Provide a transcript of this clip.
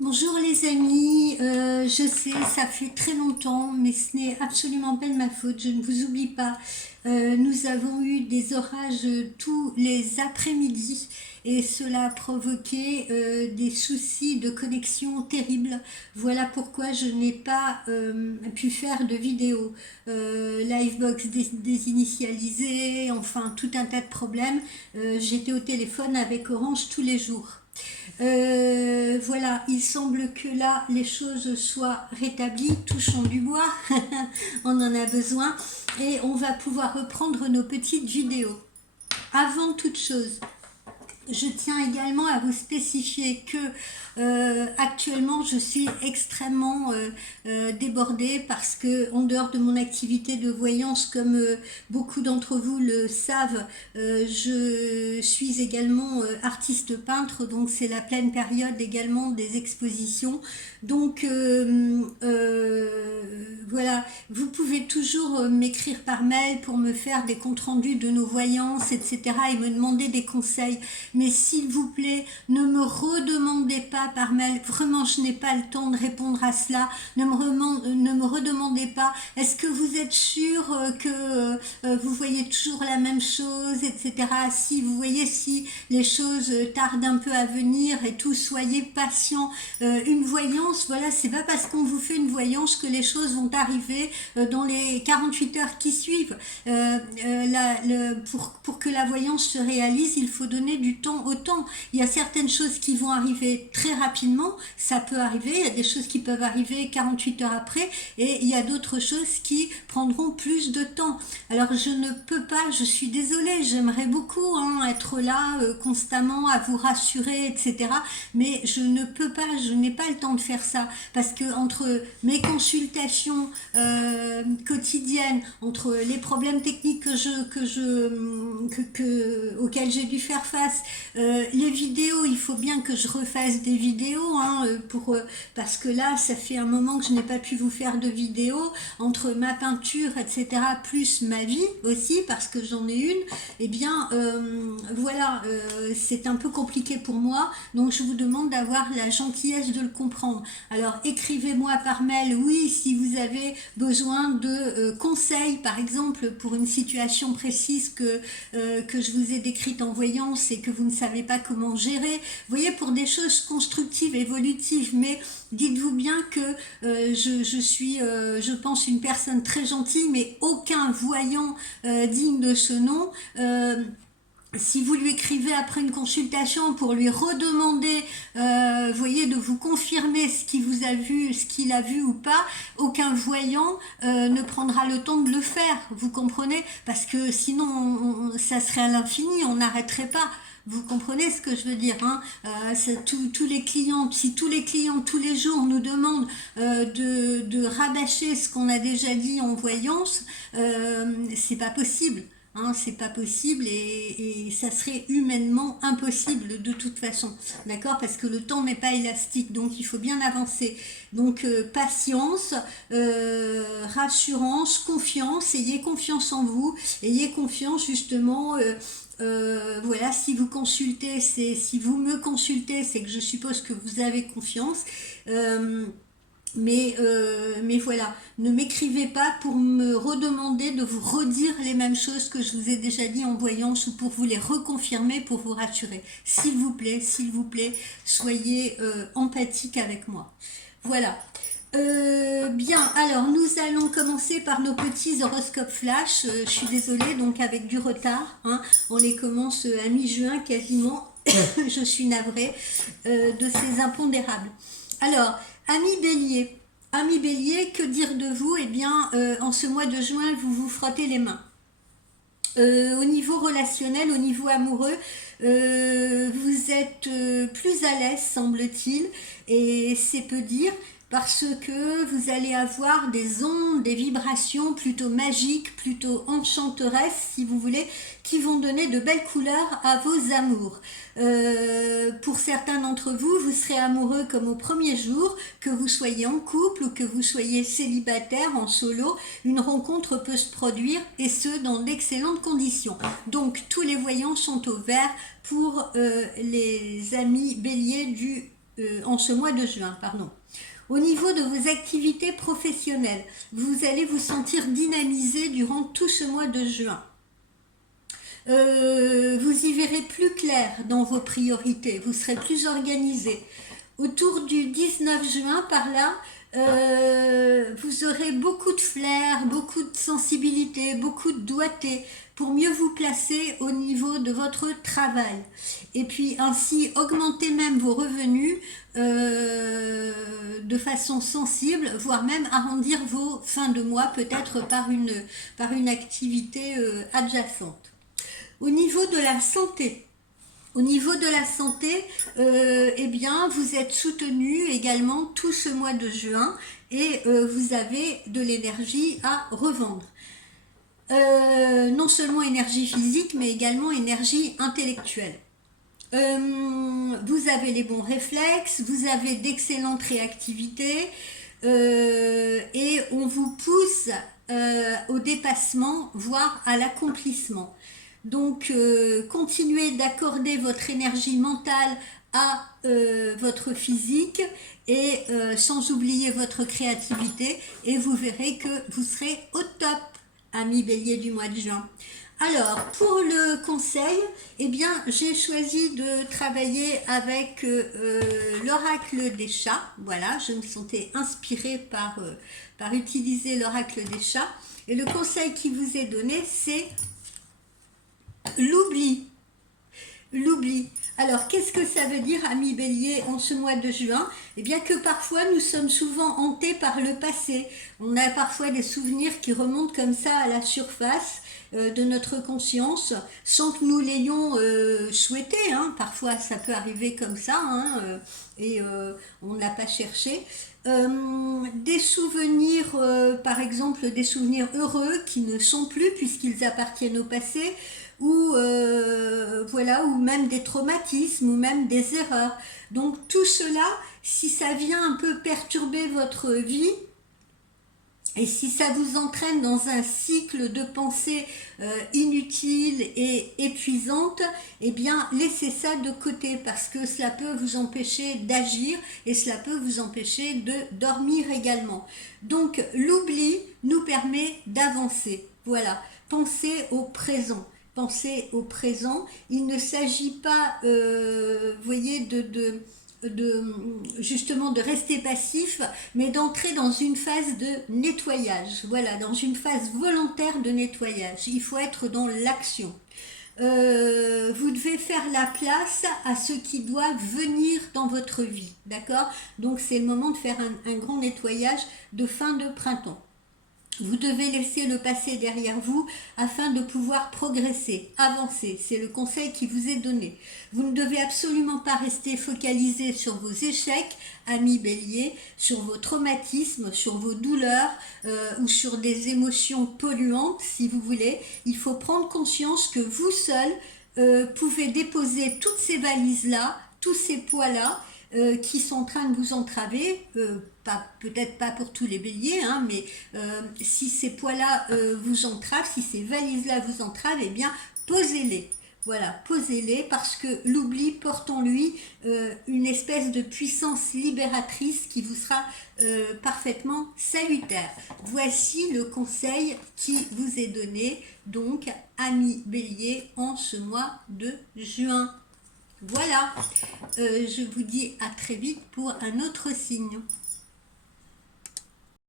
Bonjour les amis, je sais, ça fait très longtemps, mais ce n'est absolument pas de ma faute, je ne vous oublie pas. Nous avons eu des orages tous les après-midi et cela a provoqué des soucis de connexion terribles. Voilà pourquoi je n'ai pas pu faire de vidéo. Livebox désinitialisée, enfin tout un tas de problèmes. J'étais au téléphone avec Orange tous les jours. Voilà, il semble que là les choses soient rétablies, touchons du bois, on en a besoin et on va pouvoir reprendre nos petites vidéos. Avant toute chose, je tiens également à vous spécifier que actuellement je suis extrêmement débordée parce que en dehors de mon activité de voyance, comme beaucoup d'entre vous le savent, je suis également artiste peintre, donc c'est la pleine période également des expositions. Donc voilà, vous pouvez toujours m'écrire par mail pour me faire des comptes rendus de nos voyances, etc. et me demander des conseils. Mais s'il vous plaît, ne me redemandez pas par mail. Vraiment, je n'ai pas le temps de répondre à cela. Ne me redemandez pas. Est-ce que vous êtes sûr que vous voyez toujours la même chose, etc. Si vous voyez, si les choses tardent un peu à venir et tout, soyez patient. Une voyance, voilà, c'est pas parce qu'on vous fait une voyance que les choses vont arriver dans les 48 heures qui suivent. Pour que la voyance se réalise, il faut donner du temps au temps. Il y a certaines choses qui vont arriver très rapidement, ça peut arriver, il y a des choses qui peuvent arriver 48 heures après, et il y a d'autres choses qui prendront plus de temps. Alors je ne peux pas, je suis désolée, j'aimerais beaucoup être là constamment à vous rassurer, etc. Mais je ne peux pas, je n'ai pas le temps de faire ça, parce que entre mes consultations quotidiennes, entre les problèmes techniques auxquels j'ai dû faire face, les vidéos, il faut bien que je refasse des vidéos, parce que là, ça fait un moment que je n'ai pas pu vous faire de vidéos, entre ma peinture, etc., plus ma vie aussi, parce que j'en ai une, eh bien, voilà, c'est un peu compliqué pour moi, donc je vous demande d'avoir la gentillesse de le comprendre. Alors, écrivez-moi par mail, oui, si vous avez besoin de conseils, par exemple, pour une situation précise que je vous ai décrite en voyance et que vous ne savez pas comment gérer. Vous voyez, pour des choses constructives, évolutives, mais dites-vous bien que je suis, je pense, une personne très gentille, mais aucun voyant digne de ce nom. Si vous lui écrivez après une consultation pour lui redemander, voyez, de vous confirmer ce qu'il vous a vu, ce qu'il a vu ou pas, aucun voyant ne prendra le temps de le faire. Vous comprenez? Parce que sinon, ça serait à l'infini, on n'arrêterait pas. Vous comprenez ce que je veux dire, tous les clients, si tous les clients tous les jours nous demandent de rabâcher ce qu'on a déjà dit en voyance, c'est pas possible. C'est pas possible et ça serait humainement impossible de toute façon, d'accord, parce que le temps n'est pas élastique, donc il faut bien avancer. Donc patience, rassurance, confiance, ayez confiance en vous, ayez confiance justement. Voilà, si vous consultez, si vous me consultez, c'est que je suppose que vous avez confiance. Mais voilà, ne m'écrivez pas pour me redemander de vous redire les mêmes choses que je vous ai déjà dit en voyance ou pour vous les reconfirmer, pour vous rassurer. S'il vous plaît, soyez empathique avec moi. Voilà. Bien, alors nous allons commencer par nos petits horoscopes flash. Je suis désolée, donc avec du retard. On les commence à mi-juin quasiment. Je suis navrée de ces impondérables. Alors, Amis Bélier, que dire de vous? Eh bien, en ce mois de juin, vous vous frottez les mains. Au niveau relationnel, au niveau amoureux, vous êtes plus à l'aise, semble-t-il, et c'est peu dire, parce que vous allez avoir des ondes, des vibrations plutôt magiques, plutôt enchanteresses, si vous voulez, qui vont donner de belles couleurs à vos amours. Pour certains d'entre vous, vous serez amoureux comme au premier jour, que vous soyez en couple ou que vous soyez célibataire, en solo, une rencontre peut se produire et ce, dans d'excellentes conditions. Donc, tous les voyants sont au vert pour les amis béliers du en ce mois de juin, pardon. Au niveau de vos activités professionnelles, vous allez vous sentir dynamisé durant tout ce mois de juin. Vous y verrez plus clair dans vos priorités, vous serez plus organisé. Autour du 19 juin, par là, vous aurez beaucoup de flair, beaucoup de sensibilité, beaucoup de doigté pour mieux vous placer au niveau de votre travail. Et puis ainsi augmenter même vos revenus de façon sensible, voire même arrondir vos fins de mois peut-être par une activité adjacente. Au niveau de la santé, eh bien, vous êtes soutenu également tout ce mois de juin et vous avez de l'énergie à revendre. Non seulement énergie physique, mais également énergie intellectuelle. Vous avez les bons réflexes, vous avez d'excellentes réactivités et on vous pousse au dépassement, voire à l'accomplissement. Donc, continuez d'accorder votre énergie mentale à votre physique et sans oublier votre créativité et vous verrez que vous serez au top, amis Bélier du mois de juin. Alors, pour le conseil, eh bien, j'ai choisi de travailler avec l'oracle des chats. Voilà, je me sentais inspirée par utiliser l'oracle des chats. Et le conseil qui vous est donné, c'est l'oubli. L'oubli. Alors, qu'est-ce que ça veut dire, amis Bélier, en ce mois de juin? Eh bien que parfois, nous sommes souvent hantés par le passé. On a parfois des souvenirs qui remontent comme ça à la surface de notre conscience, sans que nous l'ayons souhaité. Hein. Parfois, ça peut arriver comme ça, hein, et on n'a pas cherché. Des souvenirs, par exemple, des souvenirs heureux qui ne sont plus puisqu'ils appartiennent au passé, ou voilà, ou même des traumatismes ou même des erreurs. Donc tout cela, si ça vient un peu perturber votre vie et si ça vous entraîne dans un cycle de pensée inutile et épuisante, eh bien laissez ça de côté parce que cela peut vous empêcher d'agir et cela peut vous empêcher de dormir également. Donc l'oubli nous permet d'avancer. Voilà, pensez au présent. Pensez au présent. Il ne s'agit pas, voyez, justement de rester passif, mais d'entrer dans une phase de nettoyage. Voilà, dans une phase volontaire de nettoyage. Il faut être dans l'action. Vous devez faire la place à ce qui doit venir dans votre vie. D'accord? Donc c'est le moment de faire un grand nettoyage de fin de printemps. Vous devez laisser le passé derrière vous afin de pouvoir progresser, avancer. C'est le conseil qui vous est donné. Vous ne devez absolument pas rester focalisé sur vos échecs, amis Bélier, sur vos traumatismes, sur vos douleurs ou sur des émotions polluantes, si vous voulez. Il faut prendre conscience que vous seul pouvez déposer toutes ces valises-là, tous ces poids-là, qui sont en train de vous entraver, peut-être pas pour tous les béliers, hein, mais si ces poids-là vous entravent, si ces valises-là vous entravent, eh bien posez-les. Voilà, posez-les parce que l'oubli porte en lui une espèce de puissance libératrice qui vous sera parfaitement salutaire. Voici le conseil qui vous est donné, donc, amis bélier, en ce mois de juin. Voilà, je vous dis à très vite pour un autre signe.